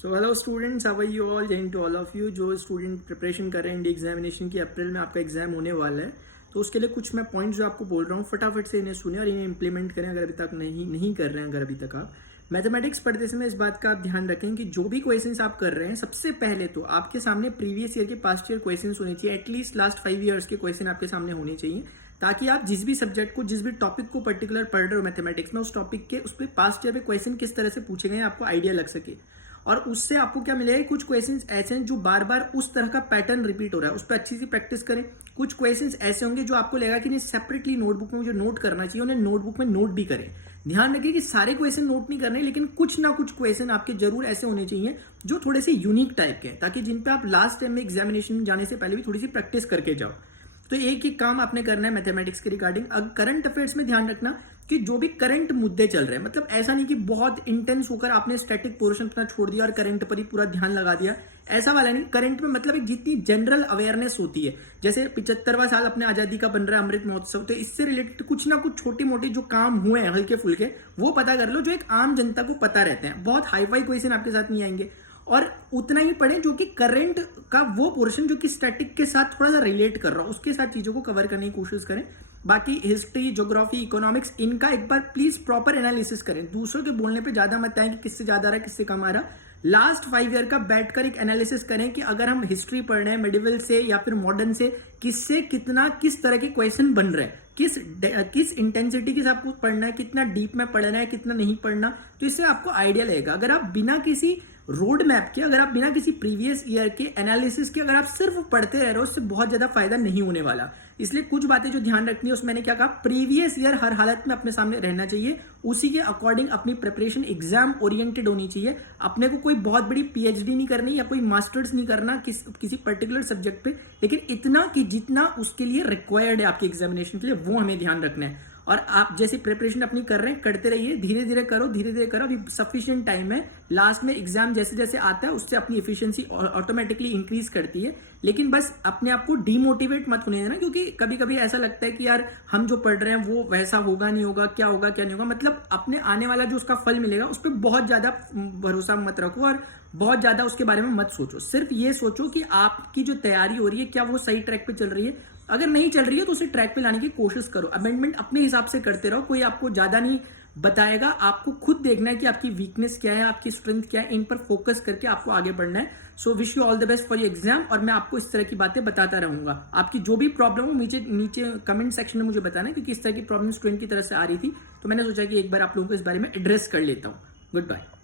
So hello students, how are you all? जय to all of you. जो student preparation कर रहे हैं इंडी एग्जामिनेशन की, अप्रैल में आपका एग्जाम होने वाला है, तो उसके लिए कुछ मैं पॉइंट्स जो आपको बोल रहा हूँ फटाफट से इन्हें सुने और इन्हें इंप्लीमेंट करें अगर अभी तक नहीं कर रहे हैं। अगर अभी तक आप मैथमेटिक्स पढ़ते समय इस बात का आप ध्यान रखें कि जो भी क्वेश्चंस आप कर रहे हैं, सबसे पहले तो आपके सामने प्रीवियस ईयर के पास्ट ईयर क्वेश्चंस होने चाहिए। एटलीस्ट लास्ट 5 ईयर्स के क्वेश्चन आपके सामने होने चाहिए, ताकि आप जिस भी सब्जेक्ट को, जिस भी टॉपिक को पर्टिकुलर पढ़ रहे हो मैथमेटिक्स में, उस टॉपिक के उस पर पास्ट ईयर में क्वेश्चन किस तरह से पूछे गए आपको आइडिया लग सके। और उससे आपको क्या मिलेगा, कुछ क्वेश्चंस ऐसे हैं जो बार बार उस तरह का पैटर्न रिपीट हो रहा है, उस पर अच्छी सी प्रैक्टिस करें। कुछ क्वेश्चंस ऐसे होंगे जो आपको लगेगा कि नहीं, सेपरेटली नोटबुक में जो नोट करना चाहिए उन्हें नोटबुक में नोट भी करें। ध्यान रखिए कि सारे क्वेश्चन नोट नहीं करने, लेकिन कुछ ना कुछ क्वेश्चन आपके जरूर ऐसे होने चाहिए जो थोड़े से यूनिक टाइप के हैं, ताकि जिन पे आप लास्ट टाइम में एग्जामिनेशन में जाने से पहले भी थोड़ी सी प्रैक्टिस करके जाओ। तो एक ही काम आपने करना है मैथमेटिक्स के रिगार्डिंग। अब करंट अफेयर्स में ध्यान रखना कि जो भी करंट मुद्दे चल रहे हैं, मतलब ऐसा नहीं कि बहुत इंटेंस होकर आपने स्टैटिक पोर्शन अपना छोड़ दिया और करंट पर ही पूरा ध्यान लगा दिया, ऐसा वाला नहीं। करंट में मतलब एक जितनी जनरल अवेयरनेस होती है, जैसे 75वां साल अपने आजादी का बन रहा है, अमृत महोत्सव, तो इससे रिलेटेड कुछ ना कुछ छोटे मोटे जो काम हुए हैं हल्के फुल्के, वो पता कर लो, जो एक आम जनता को पता रहते हैं। बहुत हाई फाई क्वेश्चन आपके साथ नहीं आएंगे, और उतना ही पढ़ें जो कि करंट का वो पोर्शन जो कि स्टैटिक के साथ थोड़ा सा रिलेट कर रहा हो, उसके साथ चीजों को कवर करने की कोशिश करें। बाकी हिस्ट्री, ज्योग्राफी, इकोनॉमिक्स, इनका एक बार प्लीज प्रॉपर एनालिसिस करें। दूसरों के बोलने पे ज्यादा मत आए कि किससे ज्यादा आ रहा है, किससे कम आ रहा। लास्ट 5 ईयर का बैठकर एक एनालिसिस करें कि अगर हम हिस्ट्री पढ़ रहे हैं मेडिवल से या फिर मॉडर्न से, किससे कितना, किस तरह के क्वेश्चन बन रहे हैं, किस इंटेंसिटी के साथ पढ़ना है, कितना डीप में पढ़ना है, कितना नहीं पढ़ना। तो इससे आपको आइडिया लगेगा। अगर आप बिना किसी रोड मैप के, अगर आप बिना किसी प्रीवियस ईयर के एनालिसिस के अगर आप सिर्फ पढ़ते रह रहे हो, उससे बहुत ज्यादा फायदा नहीं होने वाला। इसलिए कुछ बातें जो ध्यान रखनी है, उसमें मैंने क्या कहा, प्रीवियस ईयर हर हालत में अपने सामने रहना चाहिए, उसी के अकॉर्डिंग अपनी प्रिपरेशन एग्जाम ओरिएंटेड होनी चाहिए। अपने को कोई बहुत बड़ी पीएचडी नहीं करनी या कोई मास्टर्स नहीं करना किसी पर्टिकुलर सब्जेक्ट पे, लेकिन इतना कि जितना उसके लिए रिक्वायर्ड है आपके एग्जामिनेशन के लिए, वो हमें ध्यान रखना है। और आप जैसे प्रिपरेशन अपनी कर रहे हैं, करते रहिए, धीरे धीरे करो, धीरे धीरे करो। अभी सफिशिएंट टाइम है। लास्ट में एग्जाम जैसे जैसे आता है, उससे अपनी एफिशिएंसी ऑटोमेटिकली इंक्रीज करती है। लेकिन बस अपने आप को डीमोटिवेट मत होने देना, क्योंकि कभी कभी ऐसा लगता है कि यार हम जो पढ़ रहे हैं वो वैसा होगा नहीं होगा, क्या होगा क्या नहीं होगा। मतलब अपने आने वाला जो उसका फल मिलेगा उस पर बहुत ज्यादा भरोसा मत रखो और बहुत ज्यादा उसके बारे में मत सोचो। सिर्फ ये सोचो कि आपकी जो तैयारी हो रही है, क्या वो सही ट्रैक पे चल रही है। अगर नहीं चल रही है तो उसे ट्रैक पे लाने की कोशिश करो। अमेंडमेंट अपने हिसाब से करते रहो, कोई आपको ज्यादा नहीं बताएगा। आपको खुद देखना है कि आपकी वीकनेस क्या है, आपकी स्ट्रेंथ क्या है, इन पर फोकस करके आपको आगे बढ़ना है। So wish you all the best for your exam. और मैं आपको इस तरह की बातें बताता रहूंगा। आपकी जो भी प्रॉब्लम हो नीचे कमेंट सेक्शन में मुझे बताना है, क्योंकि इस तरह की प्रॉब्लम स्टूडेंट की तरफ से आ रही थी, तो मैंने सोचा कि एक बार आप लोगों को इस बारे में एड्रेस कर लेता हूँ। Good bye.